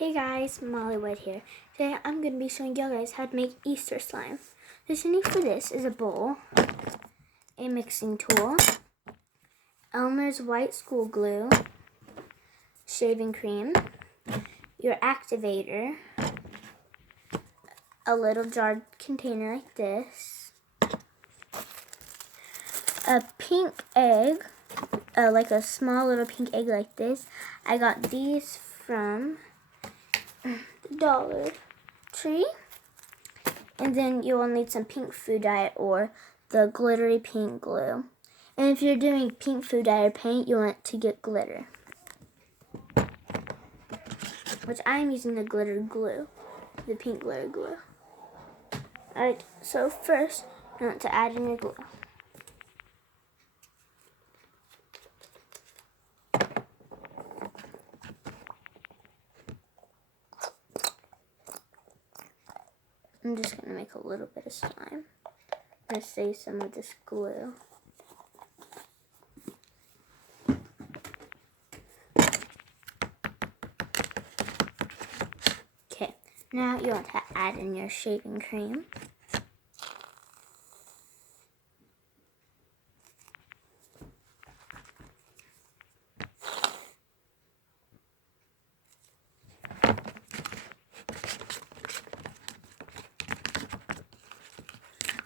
Hey guys, Molly Wood here. Today I'm going to be showing you guys how to make Easter slime. The you need for this is a bowl, a mixing tool, Elmer's white school glue, shaving cream, your activator, a little jarred container like this, a pink egg, like a small little pink egg like this. I got these from Dollar Tree. And then you will need some pink food dye or the glittery pink glue. And if you're doing pink food dye or paint, you want to get glitter, which I'm using the glitter glue, the pink glitter glue. Alright, so first you want to add in your glue. I'm just going to make a little bit of slime. I'm going to save some of this glue. Okay, now you want to add in your shaving cream.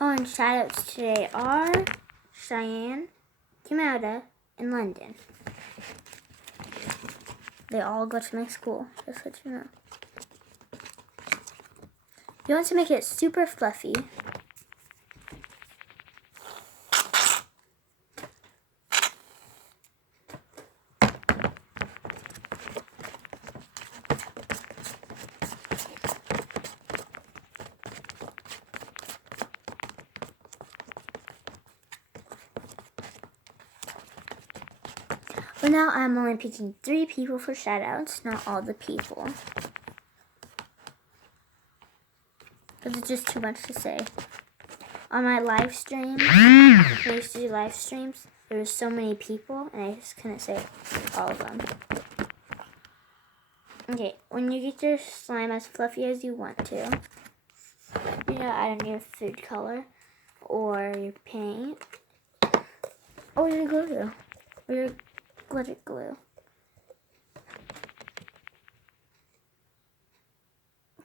Oh, and shoutouts today are Cheyenne, Kimauda, and London. They all go to my school, just so you know. You want to make it super fluffy. But now I'm only picking 3 people for shoutouts, not all the people. Because it's just too much to say. On my live stream, I used to do live streams, there were so many people, and I just couldn't say all of them. Okay, when you get your slime as fluffy as you want to, you know, add in your food color, or your paint, or your glue, or your glitter glue.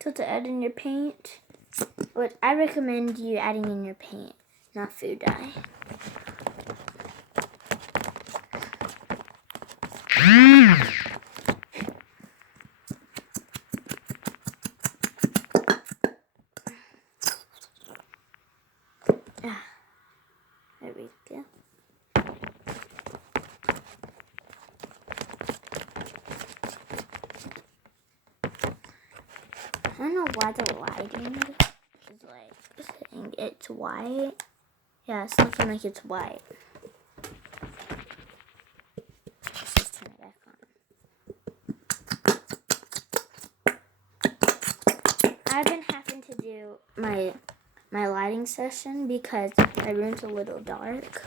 So to add in your paint, what I recommend you adding in your paint, not food dye. There we go. I don't know why the lighting is like saying it's white. Yeah, it's looking like it's white. Let's just turn it back on. I've been having to do my lighting session because my room's a little dark.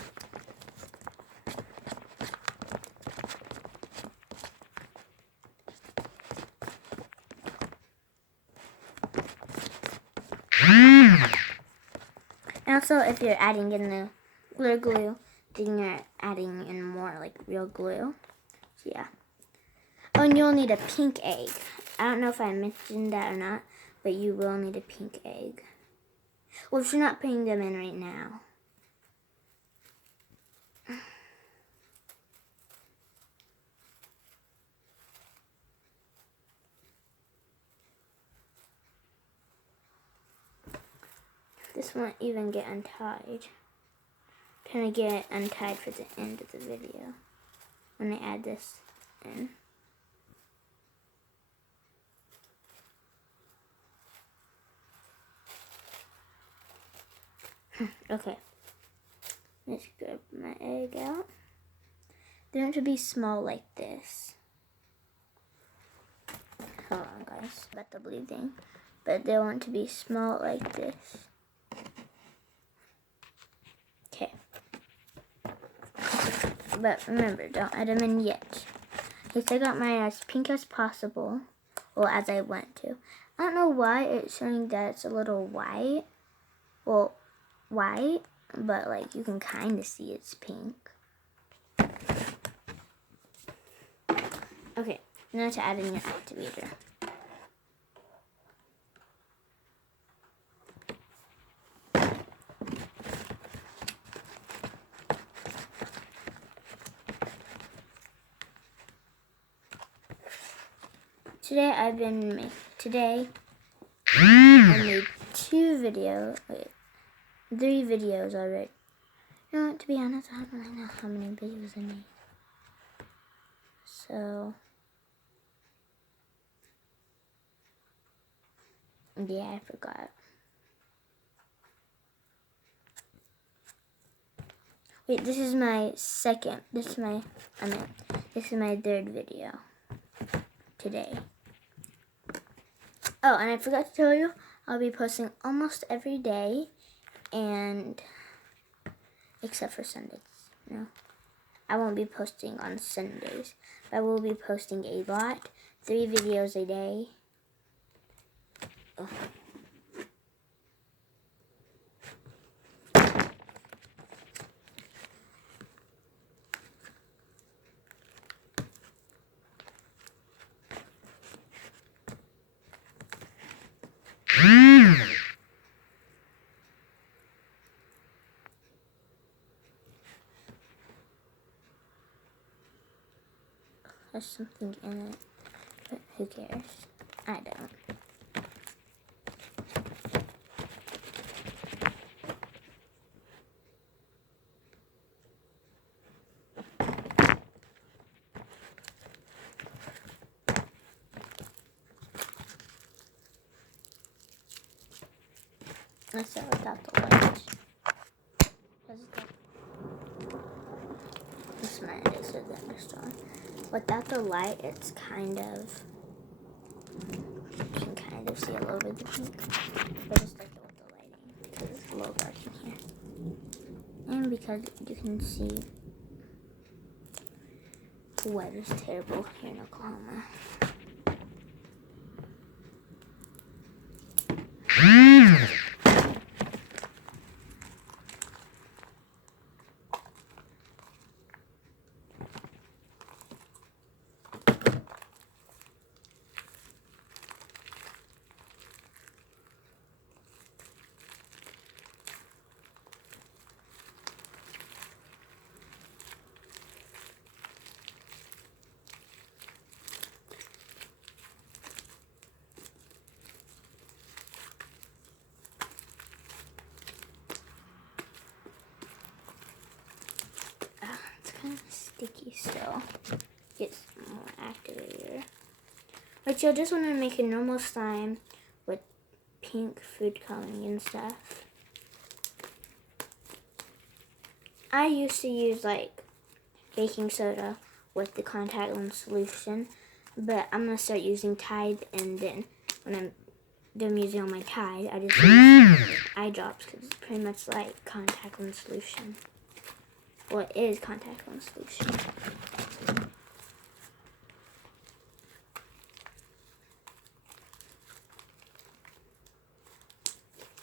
And also, if you're adding in the glitter glue, then you're adding in more like real glue. So yeah. Oh, and you'll need a pink egg. I don't know if I mentioned that or not, but you will need a pink egg. Well, if you're not putting them in right now. This won't even get untied. I'm gonna get it untied for the end of the video when I add this in. Okay. Let's grab my egg out. They want to be small like this. Hold on, guys. About the blue thing. But they want to be small like this. Okay. But remember, don't add them in yet. Okay, so I got mine as pink as possible. Well, as I went to. I don't know why it's showing that it's a little white. Well, white, but like you can kind of see it's pink. Okay, now to add in your activator. Today I made 3 videos already. You know what, to be honest, I don't really know how many videos I made. So, yeah, I forgot. Wait, this is my 3rd video today. Oh, and I forgot to tell you, I'll be posting almost every day, and except for Sundays. No, I won't be posting on Sundays. But I will be posting a lot, 3 videos a day. Oh. There's something in it, but who cares? I don't. Let's start without the light. This might is the restaurant. Without the light, it's kind of, you can kind of see a little bit of the pink. But just like with the lighting, because it's a little dark in here. And because you can see the weather is terrible here in Oklahoma. Kind of sticky still. Get some more activator. But you'll just want to make a normal slime with pink food coloring and stuff. I used to use like baking soda with the contact lens solution, but I'm gonna start using Tide, and then when I'm done using all my Tide, I just use eye drops because it's pretty much like contact lens solution. Well, it is contact lens solution.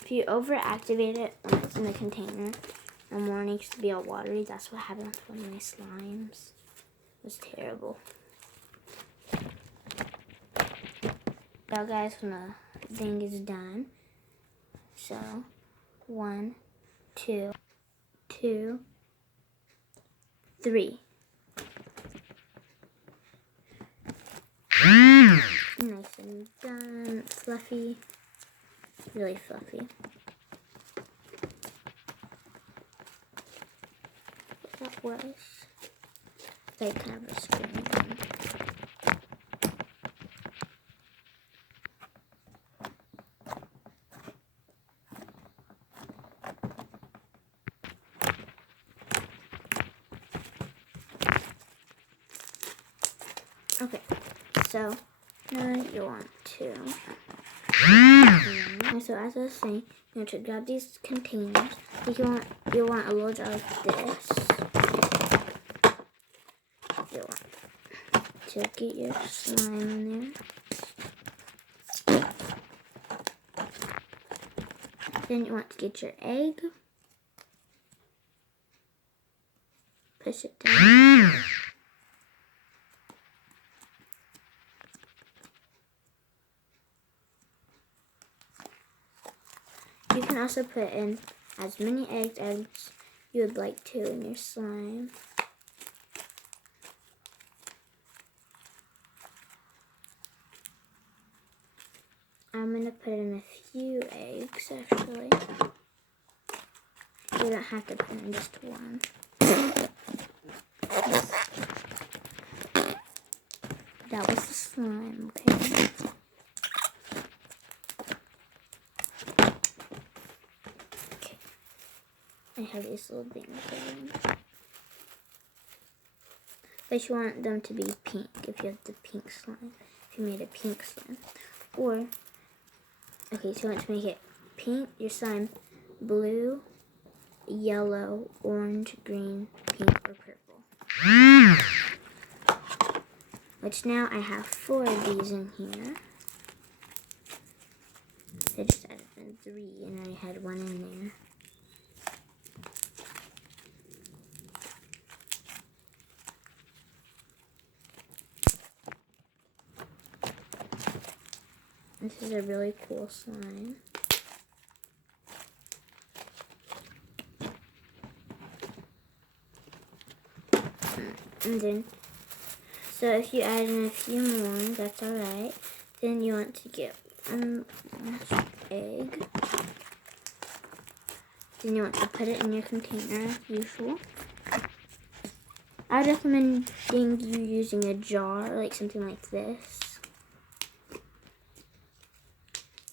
If you over-activate it when it's in the container, the more it needs to be all watery. That's what happened with one of my slimes. It was terrible. Now, guys, when the thing is done, so 1, 2, 3. Nice and done. Fluffy. Really fluffy. What that was like kind of a string one. Okay, so now you want to. So as I was saying, you want to grab these containers. You want a little jar like this. You want to get your slime in there. Then you want to get your egg. Push it down. You can also put in as many eggs as you would like to in your slime. I'm going to put in a few eggs, actually. You don't have to put in just one. That was the slime, okay? Okay. I have these little things in. But you want them to be pink if you have the pink slime. If you made a pink slime. Or, okay, so you want to make it pink, your slime, blue, yellow, orange, green, pink, or purple. Which now I have 4 of these in here. I just added in 3 and I had 1 in there. This is a really cool slime. And then, so if you add in a few more, that's alright. Then you want to get one egg. Then you want to put it in your container as usual. I recommend you using a jar, like something like this.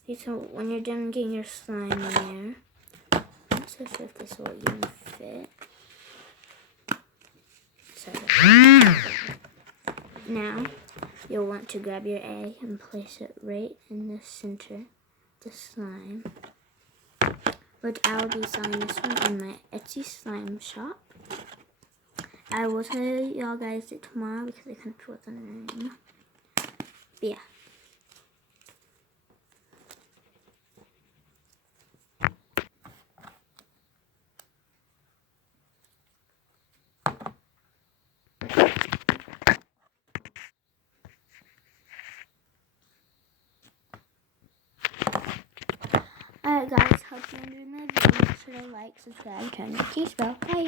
Okay, so when you're done getting your slime in there, I'm not so sure if this will even fit. Sorry. Now, you'll want to grab your egg and place it right in the center of the slime. Which I will be selling this one on my Etsy slime shop. I will tell y'all guys it tomorrow because I can't put it on the name. But yeah. Alright guys, hope you enjoyed my video. Make sure to like, subscribe, turn on the notification bell. Bye!